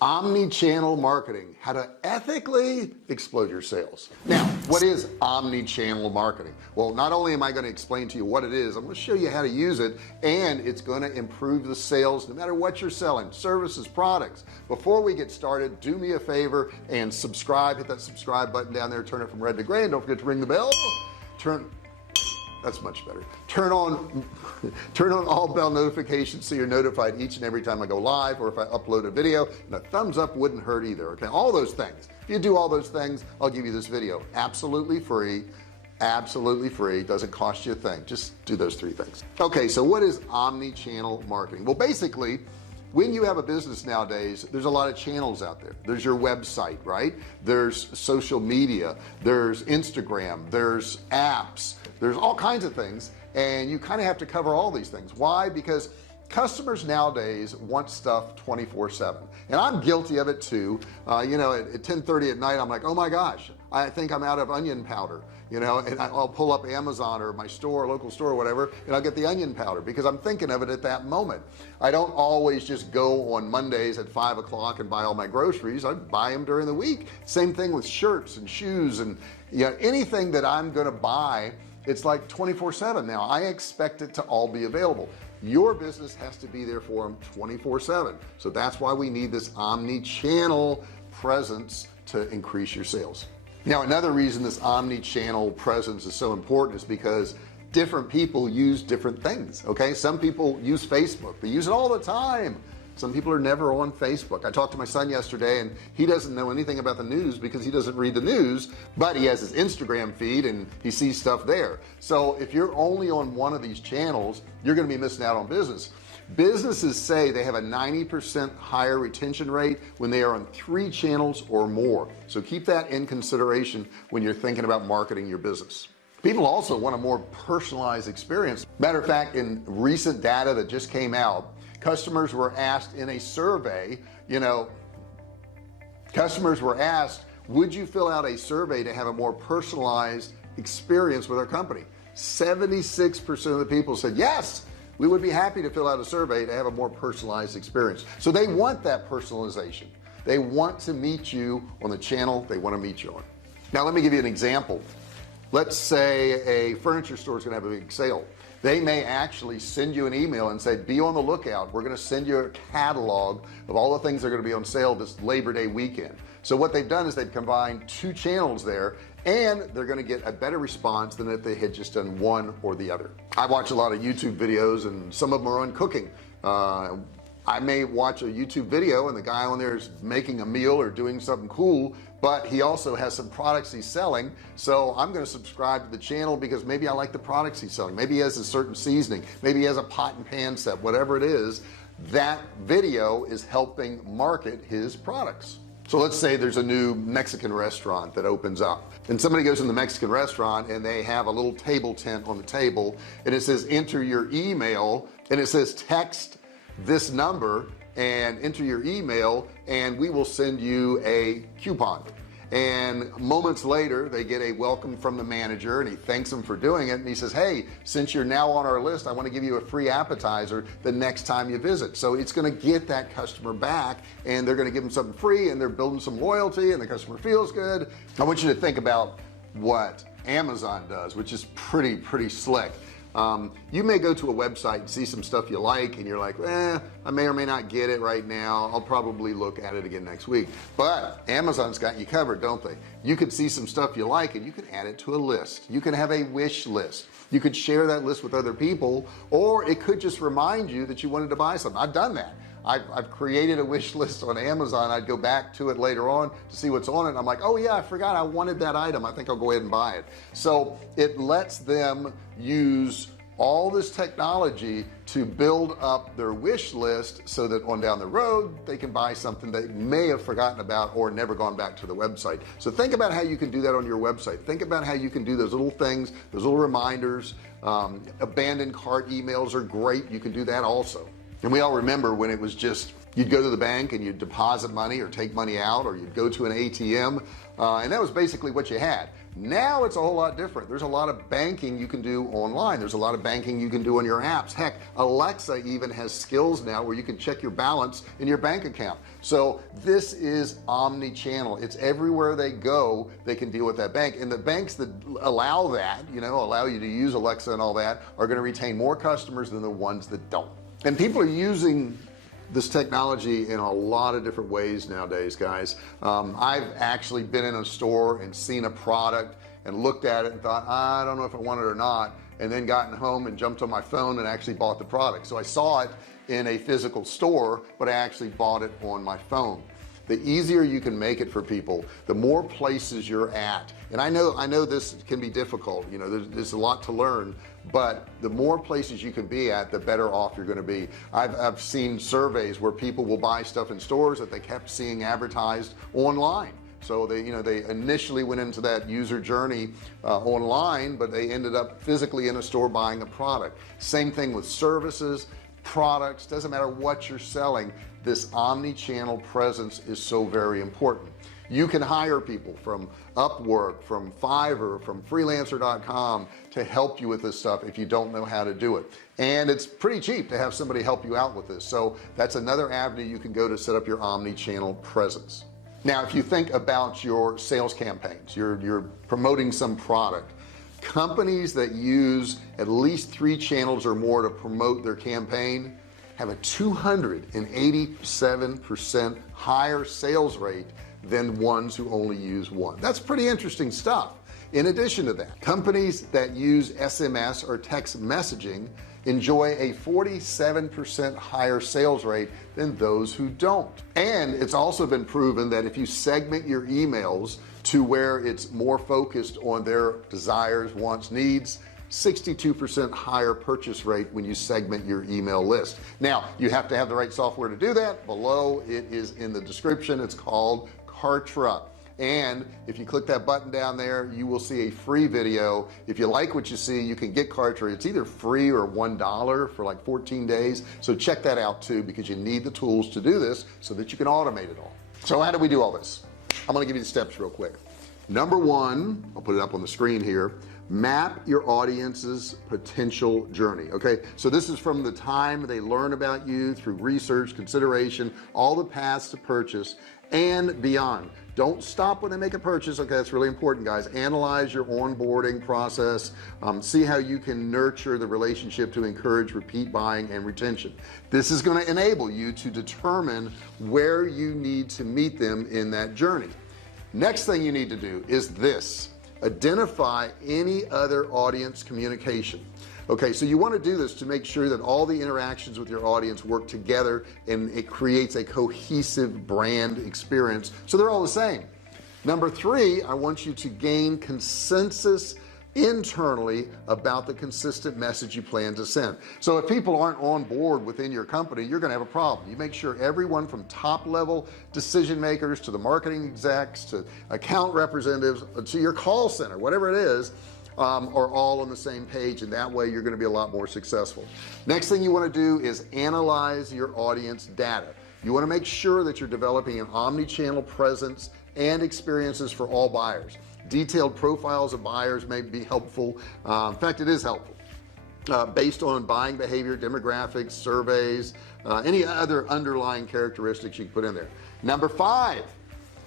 Omni-channel marketing, how to ethically explode your sales. Now, what is omni-channel marketing? Well, not only am I going to explain to you what it is, I'm going to show you how to use it, and it's going to improve the sales no matter what you're selling, services, products. Before we get started, do me a favor and subscribe. Hit that subscribe button down there, turn it from red to gray, and don't forget to ring the bell. That's much better. Turn on all bell notifications so you're notified each and every time I go live, or if I upload a video. And a thumbs up wouldn't hurt either. Okay, all those things. If you do all those things, I'll give you this video absolutely free. Absolutely free, doesn't cost you a thing. Just do those three things. Okay, so what is omni-channel marketing? Well, basically, when you have a business nowadays, there's a lot of channels out there. There's your website, right? There's social media, there's Instagram, there's apps, there's all kinds of things, and you kind of have to cover all these things. Why? Because customers nowadays want stuff 24/7, and I'm guilty of it too. You know, at 10:30 at night, I'm like, oh my gosh, I think I'm out of onion powder, you know, and I'll pull up Amazon or my store, local store, or whatever, and I'll get the onion powder because I'm thinking of it at that moment. I don't always just go on Mondays at 5 o'clock and buy all my groceries. I buy them during the week. Same thing with shirts and shoes, and you know, anything that I'm going to buy, it's like 24/7 now. I expect it to all be available. Your business has to be there for them 24/7. So that's why we need this omni-channel presence to increase your sales. Now, another reason this omni-channel presence is so important is because different people use different things. Okay, some people use Facebook, they use it all the time. Some people are never on Facebook. I talked to my son yesterday, and he doesn't know anything about the news because he doesn't read the news, but he has his Instagram feed and he sees stuff there. So if you're only on one of these channels, you're going to be missing out on business. Businesses say they have a 90% higher retention rate when they are on 3 channels or more. So keep that in consideration when you're thinking about marketing your business. People also want a more personalized experience. Matter of fact, in recent data that just came out, customers were asked in a survey, you know, customers were asked, would you fill out a survey to have a more personalized experience with our company? 76% of the people said yes, we would be happy to fill out a survey to have a more personalized experience. So they want that personalization. They want to meet you on the channel they want to meet you on. Now let me give you an example. Let's say a furniture store is going to have a big sale. They may actually send you an email and say, be on the lookout, we're going to send you a catalog of all the things that are going to be on sale this Labor Day weekend. So what they've done is they've combined 2 channels there, and they're going to get a better response than if they had just done one or the other. I watch a lot of YouTube videos, and some of them are on cooking. I may watch a YouTube video and the guy on there is making a meal or doing something cool, but he also has some products he's selling. So I'm going to subscribe to the channel because maybe I like the products he's selling. Maybe he has a certain seasoning, maybe he has a pot and pan set, whatever it is. That video is helping market his products. So let's say there's a new Mexican restaurant that opens up, and somebody goes in the Mexican restaurant and they have a little table tent on the table, and it says enter your email, and it says text this number and enter your email and we will send you a coupon. And moments later they get a welcome from the manager, and he thanks them for doing it, and he says, hey, since you're now on our list, I want to give you a free appetizer the next time you visit. So it's going to get that customer back, and they're going to give them something free, and they're building some loyalty, and the customer feels good. I want you to think about what Amazon does, which is pretty slick. You may go to a website and see some stuff you like, and you're like, I may or may not get it right now, I'll probably look at it again next week. But Amazon's got you covered, don't they? You could see some stuff you like and you can add it to a list. You can have a wish list. You could share that list with other people, or it could just remind you that you wanted to buy something. I've done that. I've created a wish list on Amazon. I'd go back to it later on to see what's on it, and I'm like, oh yeah, I forgot I wanted that item. I think I'll go ahead and buy it. So it lets them use all this technology to build up their wish list so that on down the road they can buy something they may have forgotten about or never gone back to the website. So think about how you can do that on your website. Think about how you can do those little things, those little reminders. Abandoned cart emails are great. You can do that also. And we all remember when it was just, you'd go to the bank and you'd deposit money or take money out, or you'd go to an ATM, and that was basically what you had. Now it's a whole lot different. There's a lot of banking you can do online. There's a lot of banking you can do on your apps. Heck, Alexa even has skills now where you can check your balance in your bank account. So this is omni-channel. It's everywhere they go, they can deal with that bank. And the banks that allow that, allow you to use Alexa and all that, are going to retain more customers than the ones that don't. And people are using this technology in a lot of different ways nowadays, guys. I've actually been in a store and seen a product and looked at it and thought, I don't know if I want it or not, and then gotten home and jumped on my phone and actually bought the product. So I saw it in a physical store, but I actually bought it on my phone. The easier you can make it for people, the more places you're at. And I know this can be difficult, there's a lot to learn, but the more places you can be at, the better off you're going to be. I've seen surveys where people will buy stuff in stores that they kept seeing advertised online. So they initially went into that user journey online, but they ended up physically in a store buying a product. Same thing with services, products, doesn't matter what you're selling. This omni-channel presence is so very important. You can hire people from Upwork, from Fiverr, from freelancer.com to help you with this stuff if you don't know how to do it. And it's pretty cheap to have somebody help you out with this. So that's another avenue you can go to set up your omni-channel presence. Now, if you think about your sales campaigns, you're promoting some product, companies that use at least 3 channels or more to promote their campaign have a 287% higher sales rate than ones who only use one. That's pretty interesting stuff. In addition to that, companies that use SMS or text messaging enjoy a 47% higher sales rate than those who don't. And it's also been proven that if you segment your emails to where it's more focused on their desires, wants, needs, 62% higher purchase rate when you segment your email list. Now you have to have the right software to do that. Below it is in the description. It's called Kartra, and if you click that button down there, you will see a free video. If you like what you see, you can get Kartra. It's either free or $1 for like 14 days. So check that out too, because you need the tools to do this so that you can automate it all. So how do we do all this? I'm going to give you the steps real quick. Number 1, I'll put it up on the screen here. Map your audience's potential journey. Okay, so this is from the time they learn about you through research, consideration, all the paths to purchase and beyond. Don't stop when they make a purchase. Okay, that's really important, guys. Analyze your onboarding process, see how you can nurture the relationship to encourage repeat buying and retention. This is going to enable you to determine where you need to meet them in that journey. Next thing you need to do is this: identify any other audience communication. Okay, so you want to do this to make sure that all the interactions with your audience work together and it creates a cohesive brand experience so they're all the same. Number 3, I want you to gain consensus internally about the consistent message you plan to send. So if people aren't on board within your company, you're going to have a problem. You make sure everyone from top level decision makers to the marketing execs to account representatives to your call center, whatever it is, are all on the same page, and that way you're going to be a lot more successful. Next thing you want to do is analyze your audience data. You want to make sure that you're developing an omni-channel presence and experiences for all buyers. Detailed profiles of buyers may be helpful. In fact, it is helpful based on buying behavior, demographics, surveys, any other underlying characteristics you can put in there. Number 5,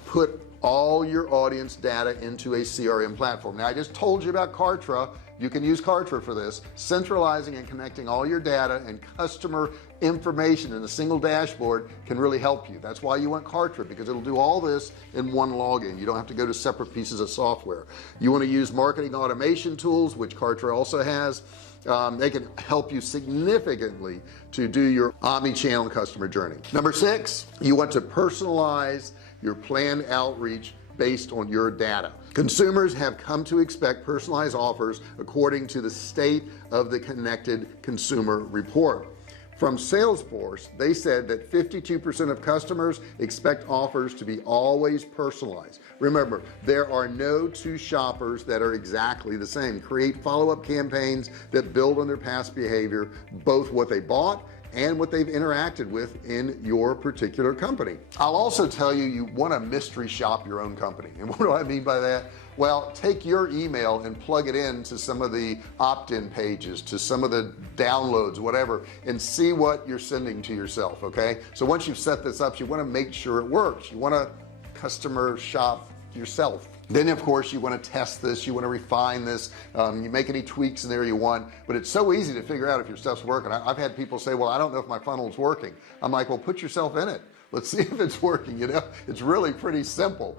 put all your audience data into a CRM platform. Now I just told you about Kartra. You can use Kartra for this. Centralizing and connecting all your data and customer information in a single dashboard can really help you. That's why you want Kartra, because it'll do all this in one login. You don't have to go to separate pieces of software. You want to use marketing automation tools, which Kartra also has. They can help you significantly to do your omni-channel customer journey. Number 6, you want to personalize your planned outreach based on your data. Consumers have come to expect personalized offers according to the State of the Connected Consumer Report. From Salesforce, they said that 52% of customers expect offers to be always personalized. Remember, there are no 2 shoppers that are exactly the same. Create follow-up campaigns that build on their past behavior, both what they bought and what they've interacted with in your particular company. I'll also tell you, you want to mystery shop your own company. And what do I mean by that? Well, take your email and plug it into some of the opt-in pages, to some of the downloads, whatever, and see what you're sending to yourself. Okay, so once you've set this up, you want to make sure it works. You want to customer shop yourself. Then of course you want to test this, you want to refine this, you make any tweaks in there you want, but it's so easy to figure out if your stuff's working. I've had people say, well, I don't know if my funnel is working. I'm like, well, put yourself in it, let's see if it's working. You know, it's really pretty simple.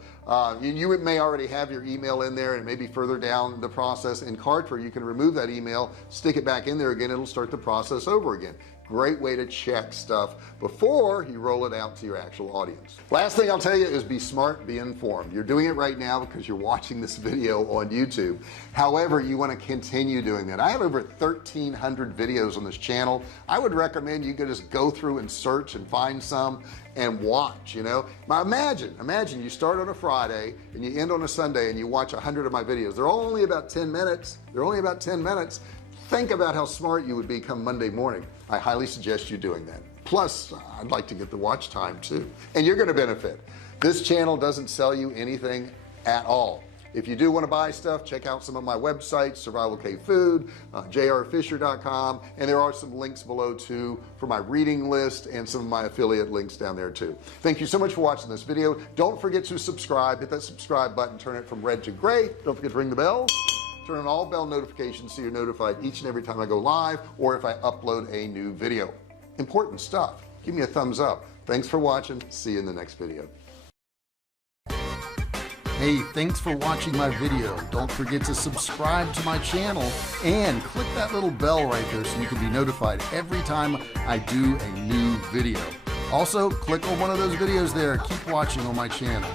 You may already have your email in there, and maybe further down the process in Kartra you can remove that email, stick it back in there again, it'll start the process over again. Great way to check stuff before you roll it out to your actual audience. Last thing I'll tell you is be smart, be informed. You're doing it right now because you're watching this video on YouTube. However, you want to continue doing that. I have over 1,300 videos on this channel. I would recommend you could just go through and search and find some and watch. You know, imagine you start on a Friday and you end on a Sunday and you watch 100 of my videos. They're only about 10 minutes. Think about how smart you would be come Monday morning. I highly suggest you doing that. Plus I'd like to get the watch time too, and you're going to benefit. This channel doesn't sell you anything at all. If you do want to buy stuff, check out some of my websites, Survivalcave Food, jrfisher.com, and there are some links below too for my reading list and some of my affiliate links down there too. Thank you so much for watching this video. Don't forget to subscribe. Hit that subscribe button, turn it from red to gray. Don't forget to ring the bell. Turn on all bell notifications so you're notified each and every time I go live or if I upload a new video. Important stuff. Give me a thumbs up. Thanks for watching. See you in the next video. Hey, thanks for watching my video. Don't forget to subscribe to my channel and click that little bell right there so you can be notified every time I do a new video. Also, click on one of those videos there. Keep watching on my channel.